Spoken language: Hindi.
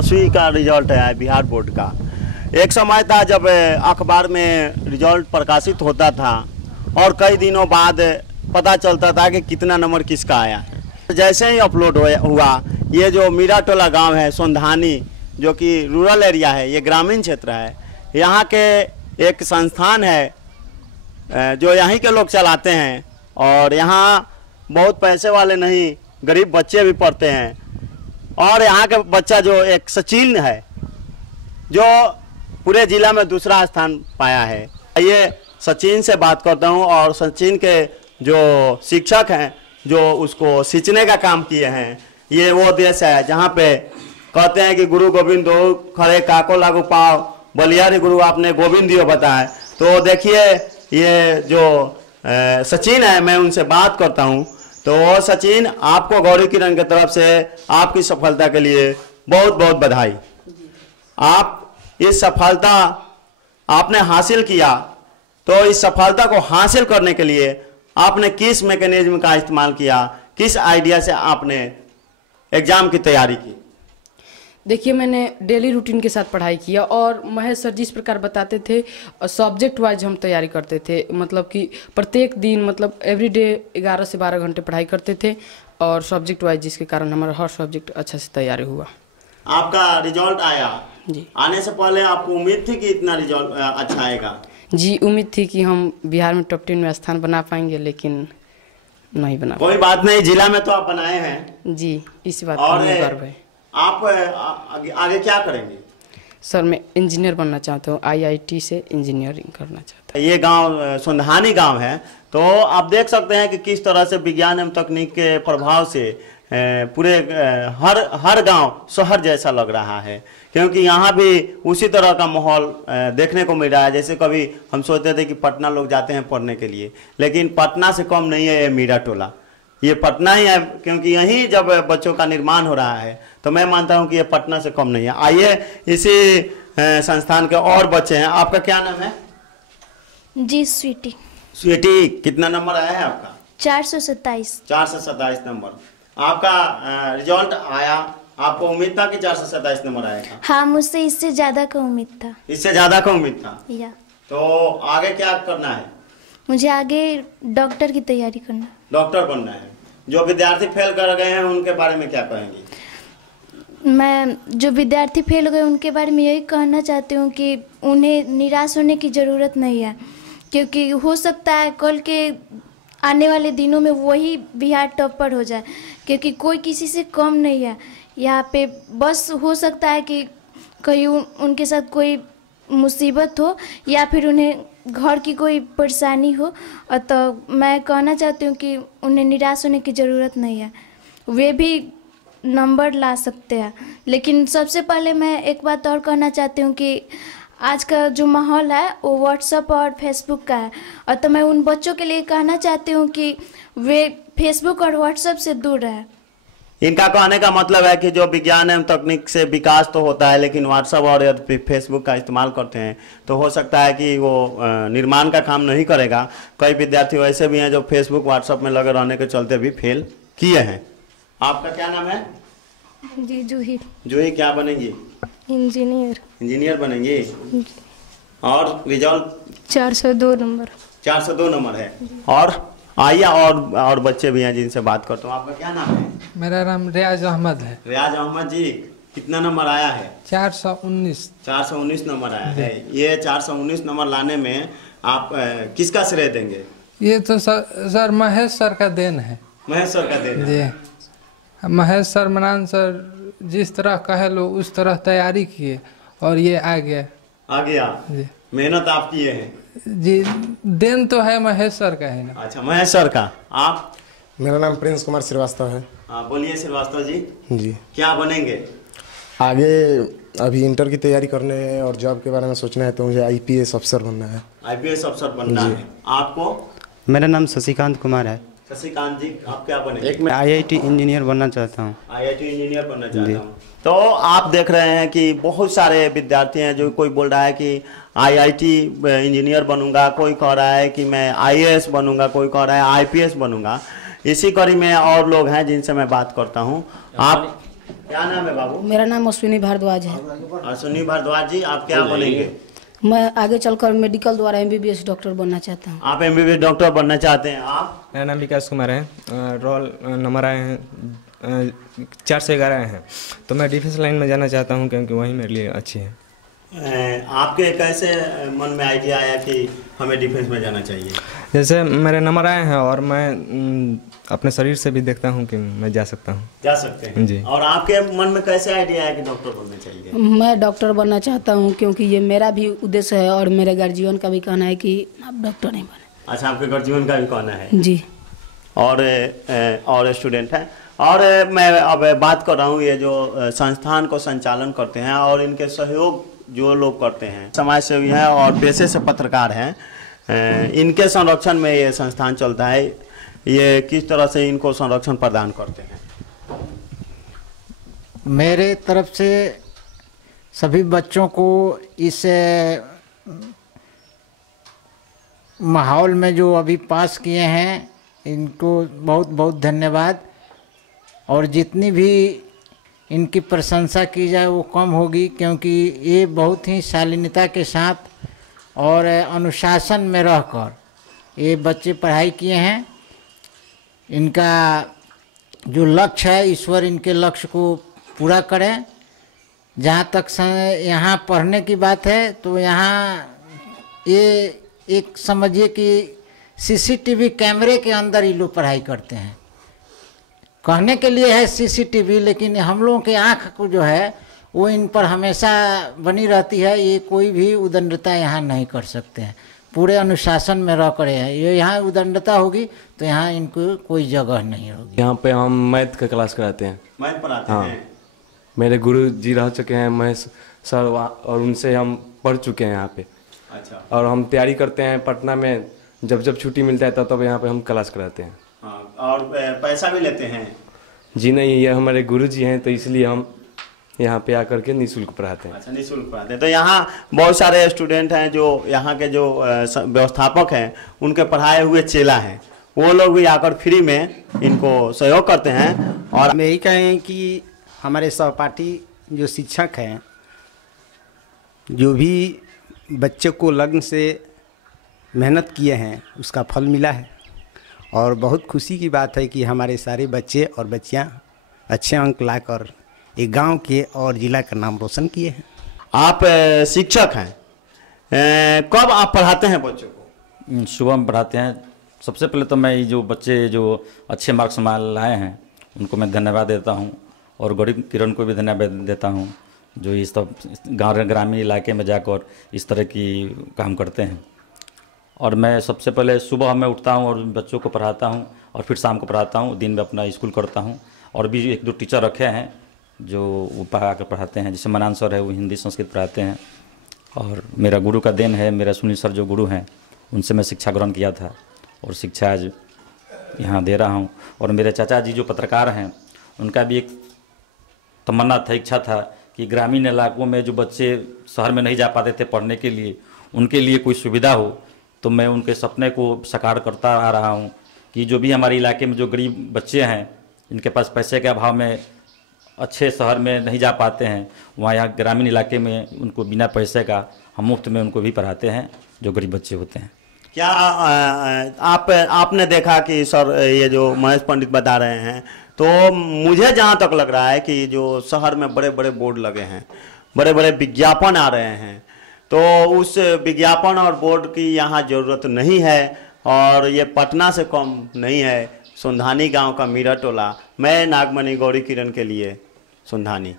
10वीं का रिजल्ट है बिहार बोर्ड का। एक समय था जब अखबार में रिजल्ट प्रकाशित होता था और कई दिनों बाद पता चलता था कि कितना नंबर किसका आया। जैसे ही अपलोड हुआ, ये जो मीरा टोला गांव है सोंधानी, जो कि रूरल एरिया है, ये ग्रामीण क्षेत्र है, यहाँ के एक संस्थान है जो यहीं के लोग चलाते हैं और यहाँ बहुत पैसे वाले नहीं, गरीब बच्चे भी पढ़ते हैं। और यहाँ के बच्चा जो एक सचिन है जो पूरे जिला में दूसरा स्थान पाया है। ये सचिन से बात करता हूँ और सचिन के जो शिक्षक हैं जो उसको सींचने का काम किए हैं। ये वो देश है जहाँ पे कहते हैं कि गुरु गोविंद दो खड़े काको लागू पाओ, बलियारी गुरु आपने गोविंद दियो बताए। तो देखिए ये जो सचिन है, मैं उनसे बात करता हूँ। तो सचिन, आपको गौरी किरण की तरफ से आपकी सफलता के लिए बहुत बहुत बधाई। आप इस सफलता आपने हासिल किया, तो इस सफलता को हासिल करने के लिए आपने किस मैकेनिज्म का इस्तेमाल किया, किस आइडिया से आपने एग्जाम की तैयारी की? देखिए, मैंने डेली रूटीन के साथ पढ़ाई किया और महेश सर जिस प्रकार बताते थे सब्जेक्ट वाइज हम तैयारी करते थे। मतलब कि प्रत्येक दिन मतलब एवरीडे 11 से 12 घंटे पढ़ाई करते थे और सब्जेक्ट वाइज, जिसके कारण हमारा हर सब्जेक्ट अच्छा से तैयारी हुआ। आपका रिजल्ट आया जी। आने से पहले आपको उम्मीद थी कि इतना रिजल्ट अच्छा आएगा? जी, उम्मीद थी कि हम बिहार में टॉप 10 में स्थान बना पाएंगे, लेकिन नहीं बना। कोई बात नहीं, जिला में तो आप बनाए हैं। जी, इस बात का मुझे गर्व है। आप आगे क्या करेंगे? सर, मैं इंजीनियर बनना चाहता हूँ, IIT से इंजीनियरिंग करना चाहता हूँ। ये गांव सोंधानी गांव है, तो आप देख सकते हैं कि किस तरह से विज्ञान एवं तकनीक के प्रभाव से पूरे हर गांव शहर जैसा लग रहा है, क्योंकि यहाँ भी उसी तरह का माहौल देखने को मिल रहा है। जैसे कभी हम सोचते थे कि पटना लोग जाते हैं पढ़ने के लिए, लेकिन पटना से कम नहीं है ये मीरा टोला। ये पटना ही है, क्योंकि यहीं जब बच्चों का निर्माण हो रहा है, तो मैं मानता हूं कि ये पटना से कम नहीं है। आइए इसी संस्थान के और बच्चे हैं। आपका क्या नाम है? जी, स्वीटी। स्वीटी, कितना नंबर आया है आपका? 427। 427 नंबर। आपका रिजल्ट आया, आपको उम्मीद था कि 427 नंबर आएगा? हाँ, मुझसे इससे ज्यादा का उम्मीद था। इससे ज्यादा का उम्मीद था? या। तो आगे क्या करना है? मुझे आगे डॉक्टर की तैयारी करना। डॉक्टर बनना है। जो विद्यार्थी फेल कर गए हैं उनके बारे में क्या कहेंगी? मैं जो विद्यार्थी फेल हो गए उनके बारे में यही कहना चाहती हूँ कि उन्हें निराश होने की ज़रूरत नहीं है, क्योंकि हो सकता है कल के आने वाले दिनों में वही बिहार टॉपर हो जाए, क्योंकि कोई किसी से कम नहीं है यहाँ पे। बस हो सकता है कि कहीं उनके साथ कोई मुसीबत हो या फिर उन्हें घर की कोई परेशानी हो, तो मैं कहना चाहती हूँ कि उन्हें निराश होने की ज़रूरत नहीं है, वे भी नंबर ला सकते हैं। लेकिन सबसे पहले मैं एक बात और कहना चाहती हूँ कि आज का जो माहौल है वो व्हाट्सएप और फेसबुक का है, और तो मैं उन बच्चों के लिए कहना चाहती हूँ कि वे फेसबुक और व्हाट्सएप से दूर रहें। इनका कहने का मतलब है कि जो विज्ञान एवं तकनीक से विकास तो होता है, लेकिन व्हाट्सएप और यदि फेसबुक का इस्तेमाल करते हैं तो हो सकता है कि वो निर्माण का काम नहीं करेगा। कई विद्यार्थी ऐसे भी हैं जो फेसबुक व्हाट्सएप में लगे रहने के चलते भी फेल किए हैं। आपका क्या नाम है? जी, जूही। जूही, क्या बनेंगी? इंजीनियर। इंजीनियर बनेंगी। और रिजल्ट? 402 नंबर। 402 नंबर है। और आइए और बच्चे भी हैं जिनसे बात करता हूँ। आपका क्या नाम है? मेरा नाम रियाज अहमद है। रियाज अहमद जी, कितना नंबर आया है? 419। 419 नंबर आया है। ये 419 नंबर लाने में आप किसका श्रेय देंगे? ये तो सर महेश सर का देन है। महेश सर का देन है। जी, महेश सर, मनान सर जिस तरह कहे लो उस तरह तैयारी किए और ये आ गया। जी, मेहनत आप किए हैं जी, देन तो है महेश सर का है ना। अच्छा, महेश सर का। आप? मेरा नाम प्रिंस कुमार श्रीवास्तव है। बोलिए श्रीवास्तव जी। जी, क्या बनेंगे आगे? अभी इंटर की तैयारी करने है और जॉब के बारे में सोचना है, तो मुझे IPS अफसर बनना है। IPS अफसर बनना है। आपको? मेरा नाम शशिकांत कुमार है। शशिकांत जी, आप क्या बनेंगे? मैं IIT इंजीनियर बनना चाहता हूँ। IIT इंजीनियर बनना चाहता हूँ। तो आप देख रहे हैं कि बहुत सारे विद्यार्थी हैं, जो कोई बोल रहा है कि IIT इंजीनियर बनूंगा, कोई कह रहा है कि मैं IAS बनूंगा, कोई कह रहा है IPS बनूंगा। इसी कड़ी में और लोग हैं जिनसे मैं बात करता हूँ। क्या नाम है बाबू? मेरा नाम अश्विनी भारद्वाज है। अश्विनी भारद्वाज जी, आप क्या बनेंगे? मैं आगे चलकर मेडिकल द्वारा एमबीबीएस डॉक्टर बनना चाहता हूँ। आप एमबीबीएस डॉक्टर बनना चाहते हैं? आप? मेरा नाम विकास कुमार है। रोल नंबर आए हैं 4 से 11 हैं, तो मैं डिफेंस लाइन में जाना चाहता हूँ क्योंकि वही मेरे लिए अच्छी है। आपके कैसे मन में आइडिया आया कि हमें डिफेंस में जाना चाहिए? जैसे मेरे नंबर आए हैं और मैं अपने शरीर से भी देखता हूँ कि मैं जा सकता हूँ। जा सकते हैं जी। और आपके मन में कैसे आइडिया आया कि डॉक्टर बनना चाहिए? मैं डॉक्टर बनना चाहता हूँ क्योंकि ये मेरा भी उद्देश्य है और मेरे गार्जियन का भी कहना है कि आप डॉक्टर नहीं बने। अच्छा, आपके गार्जियन का भी कहना है? जी। और स्टूडेंट हैं। और मैं अब बात कर रहा हूँ ये जो संस्थान को संचालन करते हैं और इनके सहयोग जो लोग करते हैं, समाज सेवी हैं और पेशे से पत्रकार हैं, इनके संरक्षण में ये संस्थान चलता है। ये किस तरह से इनको संरक्षण प्रदान करते हैं? मेरे तरफ से सभी बच्चों को इस माहौल में जो अभी पास किए हैं इनको बहुत बहुत धन्यवाद। और जितनी भी इनकी प्रशंसा की जाए वो कम होगी, क्योंकि ये बहुत ही शालीनता के साथ और अनुशासन में रहकर ये बच्चे पढ़ाई किए हैं। इनका जो लक्ष्य है, ईश्वर इनके लक्ष्य को पूरा करें। जहाँ तक यहाँ पढ़ने की बात है तो यहाँ ये एक समझिए कि सीसीटीवी कैमरे के अंदर ये लोग पढ़ाई करते हैं। कहने के लिए है सीसीटीवी, लेकिन हम लोगों के आँख को जो है वो इन पर हमेशा बनी रहती है। ये कोई भी उदंडता यहाँ नहीं कर सकते हैं, पूरे अनुशासन में रह कर है। ये यहाँ उदंडता होगी तो यहाँ इनको कोई जगह नहीं होगी। यहाँ पे हम मैथ का क्लास कराते हैं। मैथ पढ़ाते हाँ। हैं? मेरे गुरु जी रह चुके हैं महेश सर, और उनसे हम पढ़ चुके हैं यहाँ पे। अच्छा। और हम तैयारी करते हैं पटना में, जब जब छुट्टी मिलता है तब यहाँ पे हम क्लास कराते हैं। हाँ, और पैसा भी लेते हैं? जी नहीं, ये हमारे गुरु जी हैं तो इसलिए हम यहाँ पे आकर के निःशुल्क पढ़ाते हैं। अच्छा, निःशुल्क पढ़ाते हैं। तो यहाँ बहुत सारे स्टूडेंट हैं जो यहाँ के जो व्यवस्थापक हैं उनके पढ़ाए हुए चेला हैं, वो लोग भी आकर फ्री में इनको सहयोग करते हैं। और हम यही कहें कि हमारे सहपाठी जो शिक्षक हैं, जो भी बच्चे को लगन से मेहनत किए हैं उसका फल मिला है। और बहुत खुशी की बात है कि हमारे सारे बच्चे और बच्चियां अच्छे अंक लाकर एक गांव के और जिला का नाम रोशन किए हैं। आप शिक्षक हैं, कब आप पढ़ाते हैं बच्चों को? सुबह में पढ़ाते हैं। सबसे पहले तो मैं ये जो बच्चे जो अच्छे मार्क्स लाए हैं उनको मैं धन्यवाद देता हूँ, और गौरी किरण को भी धन्यवाद देता हूँ जो इस सब गाँव ग्रामीण इलाके में जाकर इस तरह की काम करते हैं। और मैं सबसे पहले सुबह में उठता हूँ और बच्चों को पढ़ाता हूँ और फिर शाम को पढ़ाता हूँ, दिन में अपना स्कूल करता हूँ। और भी 1-2 टीचर रखे हैं जो वो पढ़ा कर पढ़ाते हैं, जैसे मनान सर है वो हिंदी संस्कृत पढ़ाते हैं। और मेरा गुरु का देन है, मेरा सुनील सर जो गुरु हैं उनसे मैं शिक्षा ग्रहण किया था और शिक्षा आज यहाँ दे रहा हूँ। और मेरे चाचा जी जो पत्रकार हैं उनका भी एक तमन्ना था, इच्छा था कि ग्रामीण इलाकों में जो बच्चे शहर में नहीं जा पाते थे पढ़ने के लिए, उनके लिए कोई सुविधा हो। तो मैं उनके सपने को साकार करता आ रहा हूँ कि जो भी हमारे इलाके में जो गरीब बच्चे हैं, इनके पास पैसे के अभाव में अच्छे शहर में नहीं जा पाते हैं, वहाँ यहाँ ग्रामीण इलाके में उनको बिना पैसे का हम मुफ्त में उनको भी पढ़ाते हैं जो गरीब बच्चे होते हैं। क्या आपने देखा कि सर ये जो महेश पंडित बता रहे हैं, तो मुझे जहाँ तक लग रहा है कि जो शहर में बड़े बड़े बोर्ड लगे हैं, बड़े बड़े विज्ञापन आ रहे हैं, तो उस विज्ञापन और बोर्ड की यहाँ ज़रूरत नहीं है। और ये पटना से कम नहीं है, सुंधानी गांव का मीरा टोला। मैं नागमणि गौरी किरण के लिए सुंधानी।